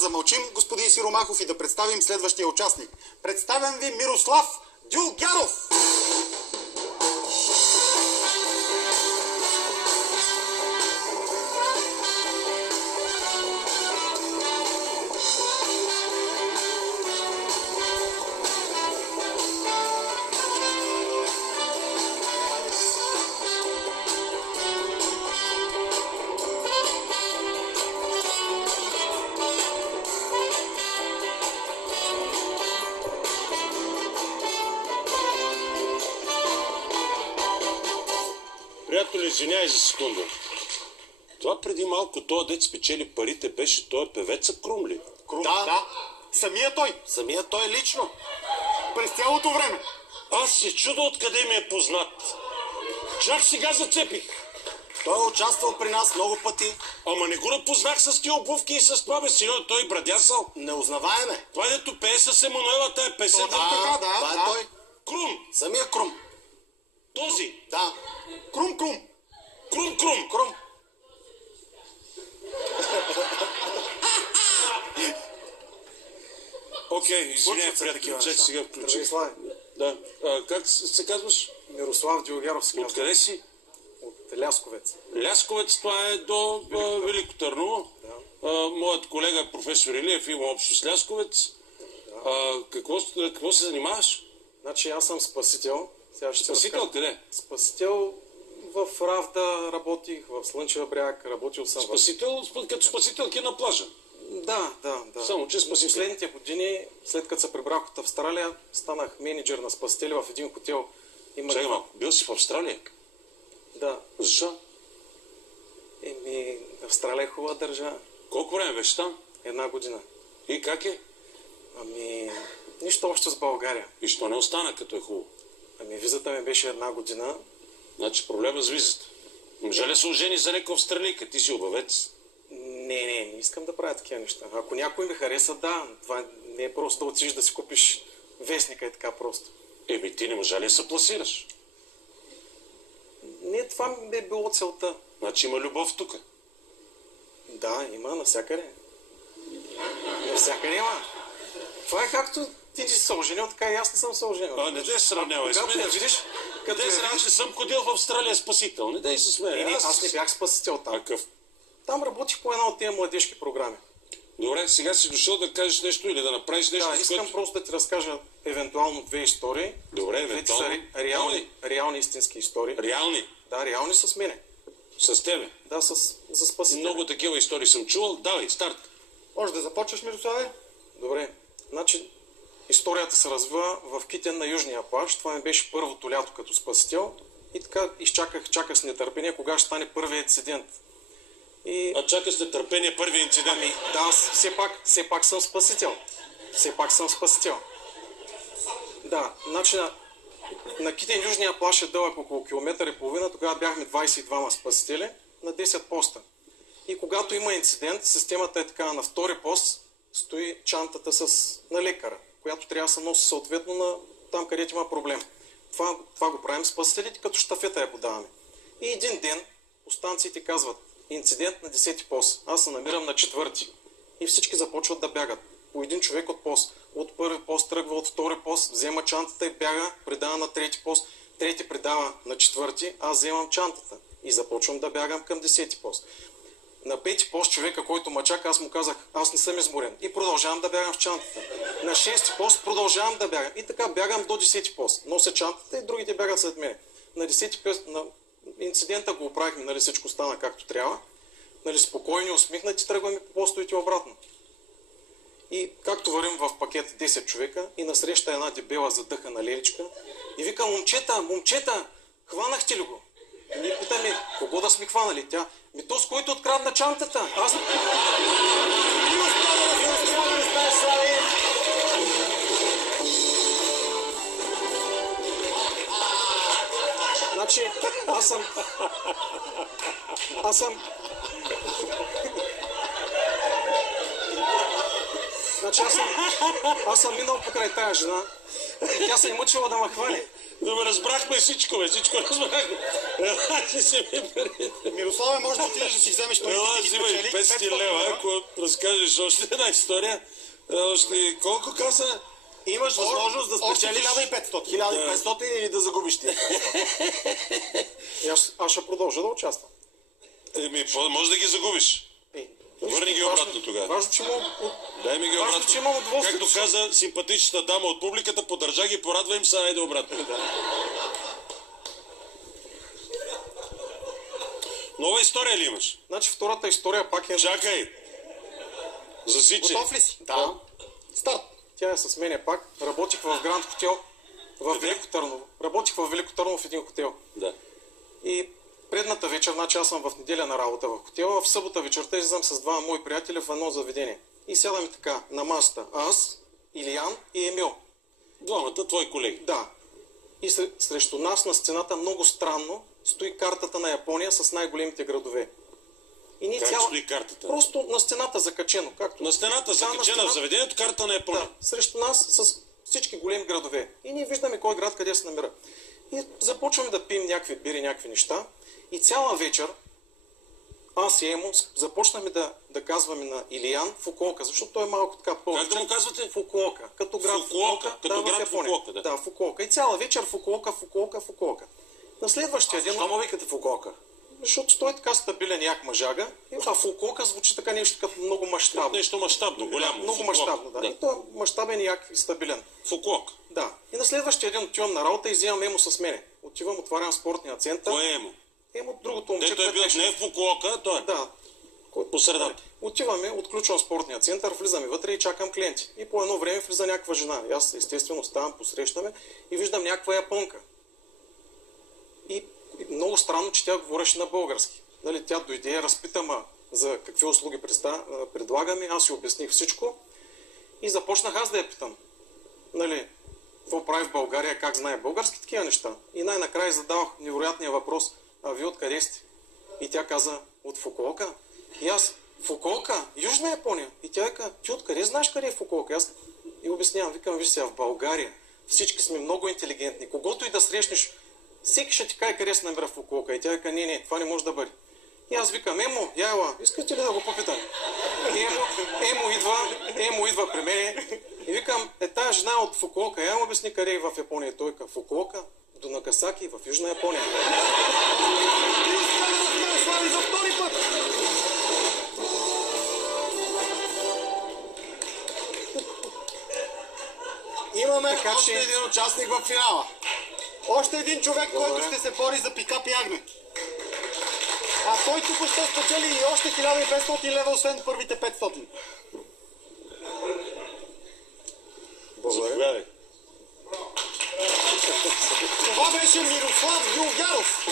замълчим, господин Сиромахов, и да представим следващия участник. Представям ви Мирослав Дюлгяров! Приятели, извиняй за секунда. Това преди малко, този дет спечели парите, беше този певеца Крум ли? Крум? Да. Самия той. Самия той лично. През цялото време. Аз се чудя откъде ми е познат. Чак сега зацепих. Той е участвал при нас много пъти. Ама не го напознах с тия обувки и с това бесило. Той брадясал. Неузнаваеме. Това дето пее с Емануела, тая песен. Това е той. Крум. Самия Крум. Този. Да. Крум. Крум. Окей, извиняй, приятели. Чак сега включих. Да. Как се казваш? Мирослав Дюлгяров се казва. Откъде си? От Лясковец. Лясковец, това е до Велико Търново. Да. Моят колега професор Илиев има общо с Лясковец. Да. Какво се занимаваш? Значи аз съм спасител. Спасител къде? Спасител в Равда работих, в Слънчев бряг, работил съм. Спасител като спасителки на плажа? Да. Само че спасител. В последните години, след като се прибрах от Австралия, станах менеджер на спасители в един хотел. Чакай малко, бил си в Австралия? Да. Защо? Австралия е хубава държава. Колко време беше там? 1 година. И как е? Нищо общо с България. И що не остана, като е хубаво? Визата ми беше 1 година. Значи проблема с визата. Може ли се ожени за някой австралийка? Ти си обавец. Не искам да правя такива неща. Ако някой ми хареса, да. Това не е просто да отидеш да си купиш вестника и така просто. Ти не може ли да се пласираш? Не, това ми е било целта. Значи има любов тук. Да, има навсякъде. Навсякъде има. Това е както ти си се оженил, така и аз не съм се оженил. Не дай се сравнявай с мен. Когато я видиш, къде не съм ходил в Австралия спасител. Не дай се смея. Аз не бях спасител там. Какъв? Там работих по една от тези младежки програми. Добре, сега си дошъл да кажеш нещо или да направиш нещо. Да, искам просто да ти разкажа евентуално 2 истории. Добре, евентуално. Реални истински истории. Реални? Да, реални с мене. С тебе? Да, за спасители. Много такива истории съм чувал. Давай, старт. Може да започваш, Мирославе? Добре. Значи, историята се развива в Китен на Южния плаж. Това ми беше първото лято като спасител. И така чаках с нетърпение, кога ще стане първият инцидент. Чакаш с нетърпение първият инцидент? Да, все пак съм спасител. Да, значи на Китен Южния плаж е дълъг около 1,5 км. Тогава бяхме 22 спасители на 10 поста. И когато има инцидент, системата е така: на втори пост стои чантата на лекара, която трябва да се носи съответно там, където има проблем. Това го правим спасителите, като щафета я подаваме. И един ден по станциите казват: инцидент на 10 пост. Аз се намирам на 4. И всички започват да бягат. По един човек от пост. От първи пост тръгва, от втори пост, взема чантата и бяга, предава на 3 пост. Трети предава на 4, аз вземам чантата и започвам да бягам към 10 пост. На 5 пост човека, който ма чака, аз му казах: аз не съм изморен. И продължавам да бягам с чантата. На 6 пост продължавам да бягам. И така бягам до 10 пост. Нося чантата и другите бягат след мен. На 10 пост инцидента го оправихме, всичко стана както трябва. Спокойни, усмихнати, тръгваме по постовете обратно. И както вървим в пакет 10 човека, и насреща една дебела задъхана леличка и вика: момчета, хванахте ли го? И ние питаме: кого да сме хванали? Тя: то с който открадна чантата. Аз... Значи, аз съм... Значи аз съм минал покрай тая жена и тя се е мъчила да ме хване. Да ме разбрахме всичко разбрахме. Ще си ми пари. Мирославе, може да отидеш да си вземеш парите, Ела, ти ги взимай спечели. 500 лева, ако разкажеш още една история. Още колко каза? Имаш възможност да още спечелиш 1500. 1500 или да загубиш ти. И аз ще продължа да участвам. Може да ги загубиш. Върни ги обратно тогава. Важно, че имам, Дай ми ги важно, обратно. че имам удоволствие. Както каза симпатичната дама от публиката, поддържа ги, порадва им се, айде обратно. Нова история ли имаш? Значи втората история пак е... Чакай! Засичай. Готов ли си? Да. Старт. Тя е с мене пак. Работих в Гранд Хотел в Къде? Велико Търново. Работих в Велико Търново в един хотел. Да. И предната вечер, значи аз съм в неделя на работа в хотела, в събота вечерта излизам с двама мои приятели в едно заведение. И сядаме така на масата. Аз, Илиян и Емил. Двамата твои колеги. Да. И срещу нас на стената много странно стои картата на Япония с най-големите градове. И ние Как стои картата? Просто на стената закачено. Както... На стената Да, закачена в заведението карта на Япония. Да, срещу нас с всички големи градове. И ние виждаме кой град къде се намира. И започваме да пием някакви бири, някакви неща. И цяла вечер аз и Емо започнахме да казваме на Илиян Фукуока, защото той е малко така повече. Как да му казвате? Фукуока. Като град Фукуока, като в град Япония. Фукуока, да. Да, Фукуока. И цяла вечер Фукуока. На следващия ден... Що му викате Фукуока? Защото той е така стабилен як мъжага. А Фукуока звучи така нещо като много мащабно. Нещо мащабно, голямо. Много Фукуока. мащабно, да. И той е мащабен як и стабилен. Фукуока. Да. И на следващия ден отивам на работа и взимам Емо с мене. Отивам, отварям спортния център. Кое е му? Емо другото момче. Дето е бил което не в Фукуока, той е. Да. По средата. Отиваме, отключвам спортния център, влизаме вътре и чакам клиенти. И по едно време влиза някаква жена. И аз естествено ставам, посрещаме и виждам някаква японка. И много странно, че тя говореше на български. Нали, тя дойде, разпита ма за какви услуги предлагаме, аз си обясних всичко и започнах аз да я питам. Нали, какво прави в България, как знае български, такива неща. И най-накрая задавах невероятния въпрос: а вие откъде сте? И тя каза: от Фукуока. И аз: Фукуока? Южна Япония. И тя каза: ти откъде знаеш къде е Фукуока? Аз и обяснявам, викам: виж сега, в България всички сме много интелигентни. Когото и да срещнеш, всеки ще ти каже къде се намира Фукуока. И тя каза: не, това не може да бъде. И аз викам: Емо, яйла, искате ли да го попитам? Емо идва при мен и викам: тая жена от Фукуока, я му обясни къде е в Япония. Той каза: Фукуока? До Нагасаки, в Южна Япония. Слави за втори път! Имаме Така още че- един участник в финала. Още един човек, който ще се бори за пикап и агне. А той тук ще спечели и още 1500 лева, освен първите 500. Заповядай. Това беше Мирослав Юлгаров.